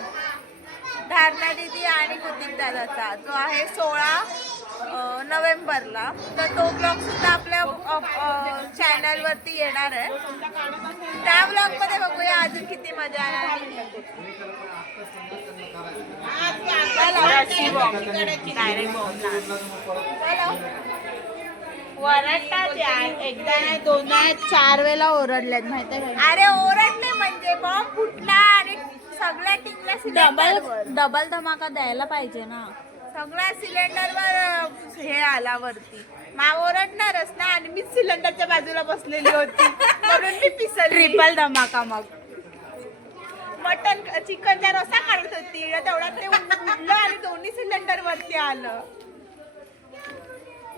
धारणा दीदी आणि कुतिक दादाचा, जो आहे 16 नोव्हेंबरला. तर तो ब्लॉग सुद्धा आपल्या चॅनलवरती येणार आहे. त्या ब्लॉगमध्ये बघूया अजून किती मजा येणार. वरडतात यार. एकदा नाही, दोनदा नाही, 4 वेळेला ओरडल्यात माहिती आहे. अरे ओरडले म्हणजे बॉम्ब फुटला आणि सगळ्या टीमला डबल धमाका द्यायला पाहिजे ना. सगळ्या सिलेंडरवर हे आला वरती. मा ओरडणारच ना आणि मीच सिलेंडरच्या बाजूला बसलेली होती म्हणून मी पिसली. ट्रिपल धमाका मग. मटन चिकनचा रस्सा काढत होती तेवढ्यात ते उडलं आणि दोन्ही सिलेंडर वरती आलं.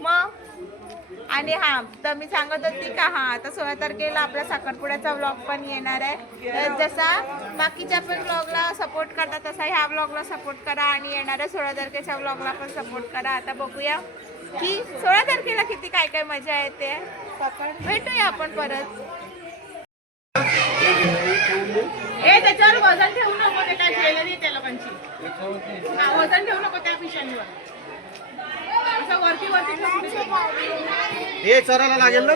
मग आणि हा तर मी सांगत होती का हा आता 16 तारखेला आपला साखरपुड्याचा व्लॉग पण येणार आहे. तर जसा बाकीच्या पण व्लॉगला सपोर्ट करता तसा ह्या व्लॉगला सपोर्ट करा आणि येणाऱ्या 16 तारखेच्या व्लॉगला पण सपोर्ट करा. आता बघूया की 16 तारखेला किती काय काय मजा येते. भेटूया आपण परत. त्याच्यावर वजन ठेवू नको. ते काय ज्वेलरी त्या लोकांची. वजन ठेवू नको त्या पिशांवर. असं वरती वरती ठेवून हे चरायला लागेल ना.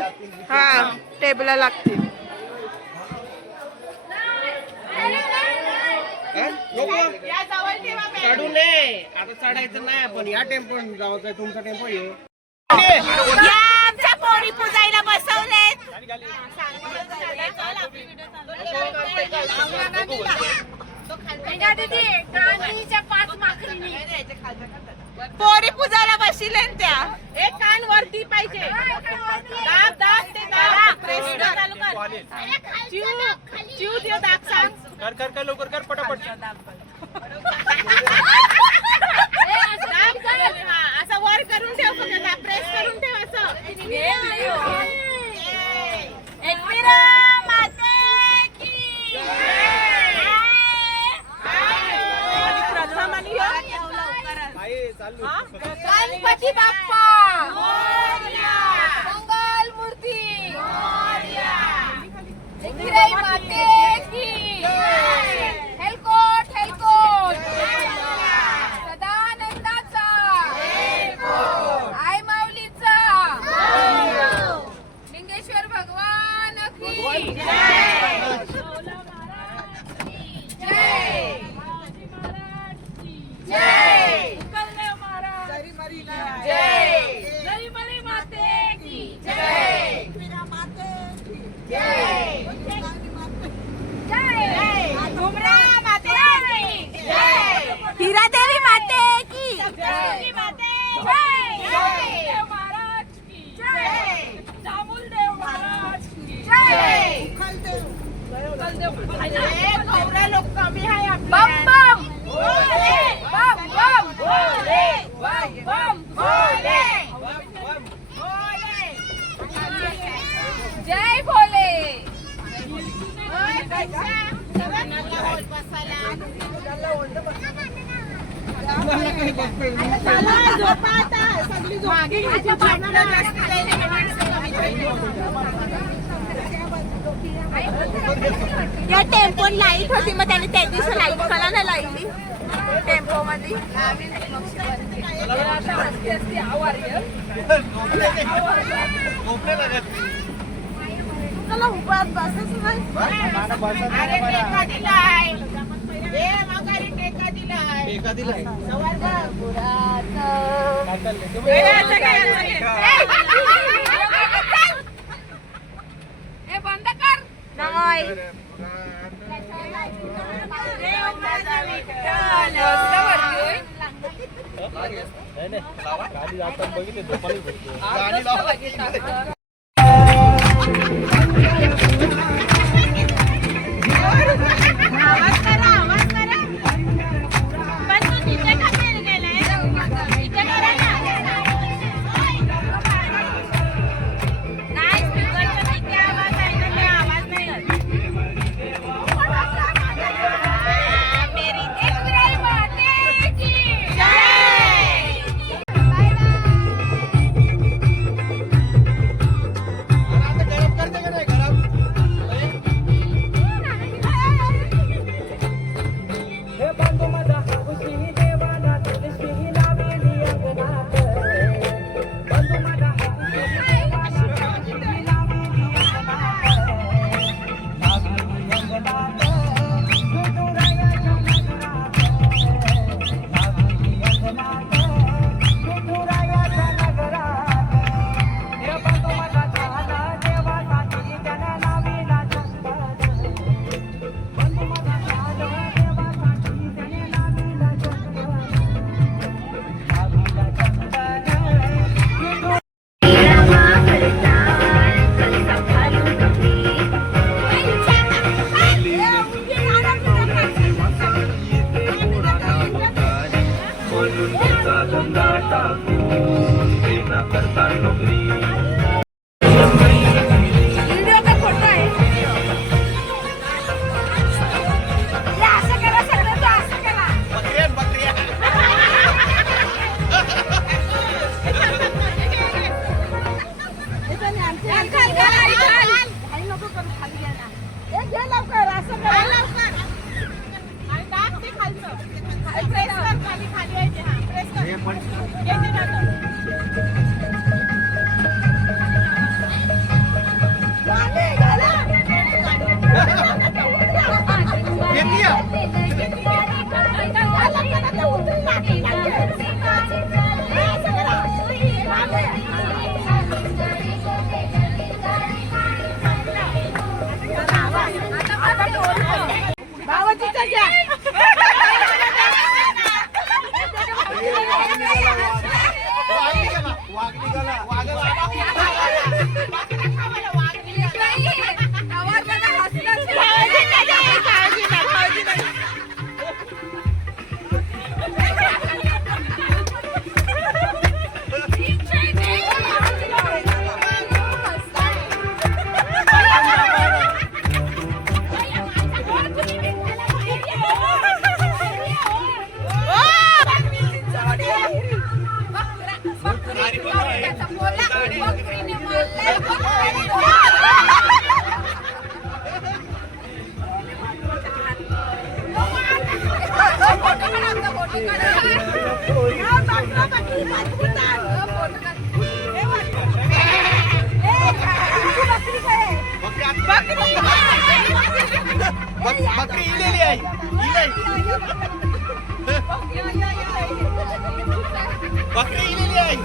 हा टेबलला लागतील. या जवळ ठेवा बॅग. काढू नये आता चढायचं नाही आपण. या टेम्पो जायचं आहे तुमचा टेम्पो येऊ. या आमच्या पोरी पुजायला बसवलेत. पोरी पूजायला बसले त्या. एक कान वरती पाहिजे. दाब दाब ते दाब. प्रेस चालू कर. चिव देव दाब सांग. कर लवकर कर पटापट. दाब कर. हा असं वर करून ठेव. फक्त दाब प्रेस करून ठेव असं. एकविरा माते की प्रथम आणि गणपती बाप्पा मंगल मूर्ती एकविराई माते की हेलकोट सदानंदाचा आई माऊलीचा लिंगेश्वर भगवान की जय. जय उकलदेव महाराज जय. जरीमरी माते की जय. जय. जय. घुमरा माते की जय. हिरादेवी माते की जय. माते जय. महाराज की जय. जामुलदेव महाराज की जय. उकलदेव गौरा लोक कमी आहे. बम बम भोले. बम बम भोले. बम बम भोले. भोले. जय भोले. या टेम्पो लाईट होती मग त्याने त्या दिवशी लाईट कला ना लाईली टेम्पो मध्ये. तुला उपास बसच नाही. अरे टेका दिलाय. ए माघारी टेका दिलाय. एका दिलाय. हे बंद कर. नाही गाणी लावा. ना करता नोकरी. व्हिडिओ का फोटो आहे या असं करा सगळं तो असं करा भावाजीचा घ्या बकरी इलेली आहे बकरी इलेली आहे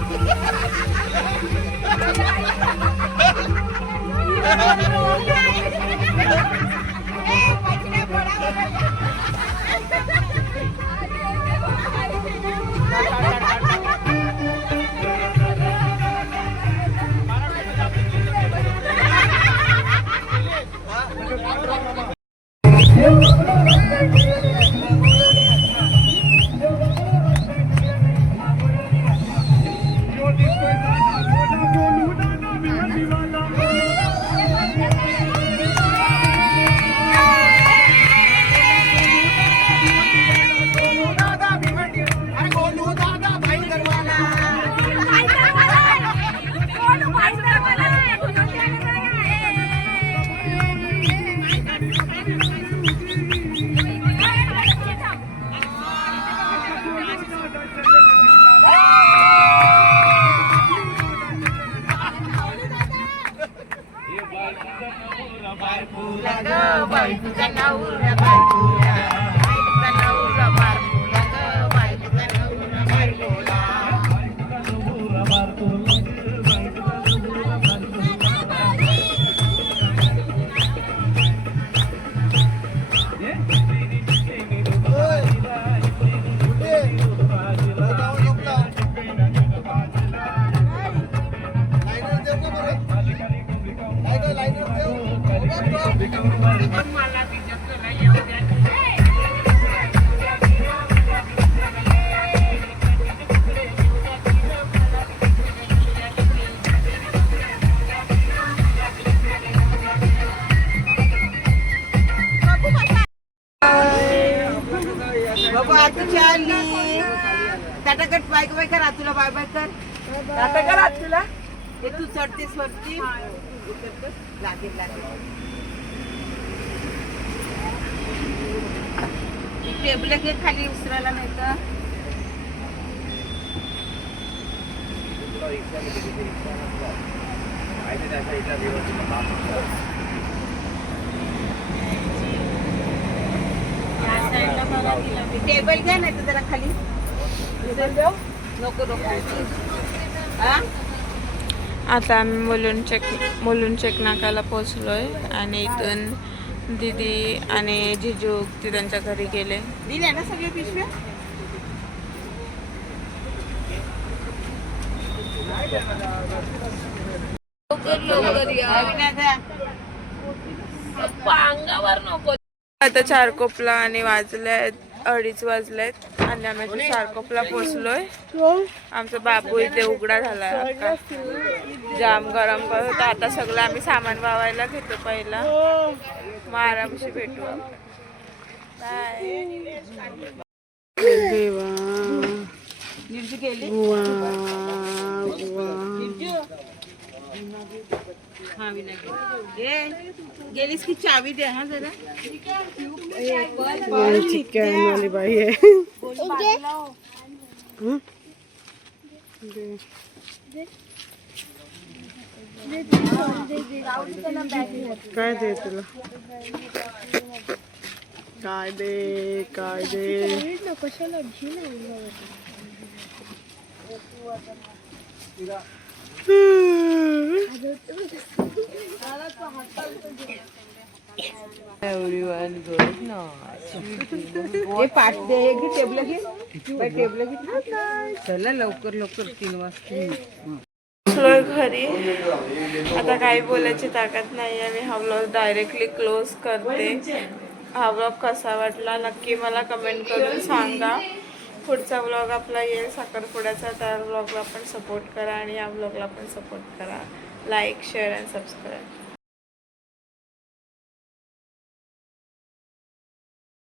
बाबा आता चालली टाटाकट बाय बाय कर तुला बाय बाय कर टाटा कर तुला हे तू चढतेस वरती लागेल लागेल टेबल घे खाली उतरायला नाही का टेबल घ्या नाही तर त्याला खाली नको नको हा आता आम्ही मुलुंड चेक नाकाला पोचलोय आणि इथून दीदी आणि जिजू ते त्यांच्या घरी गेले. दिल्या ना सगळे पिशव्या अंगावर नको. आता चारकोपला आणि वाजले 2:30 वाजलेत आणि आम्ही आता शारकोपला पोचलोय. आमचा बाबू इथे उघडा झाला, जाम गरम करत होता. आता सगळं आम्ही सामान वावायला घेतो पहिला, मग आरामशी भेटू आपण. बाय. निर्जू गेली हा गेलीस की चावी दे हा जरा. चिकन वाली बाई आहे. काय दे तुला, काय दे काय दे. हे पाठ दे, हे घे टेबल घे, टेबल घे. चला लवकर लवकर 3 वाजता. पोचलोय घरी. आता काही बोलायची ताकद नाही आहे. मी हा व्लॉग डायरेक्टली क्लोज करते. हा व्लॉग कसा वाटला नक्की मला कमेंट करून सांगा. पुढचा व्लॉग आपला येईल साखरपुड्याचा, त्या व्लॉगला पण सपोर्ट करा आणि या व्लॉगला पण सपोर्ट करा. Like, share and subscribe.